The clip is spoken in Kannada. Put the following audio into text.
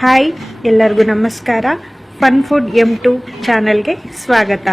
ಹಾಯ್ ಎಲ್ಲರಿಗೂ ನಮಸ್ಕಾರ. ಫನ್ ಫುಡ್ ಎಂ ಟು ಚಾನಲ್ಗೆ ಸ್ವಾಗತ.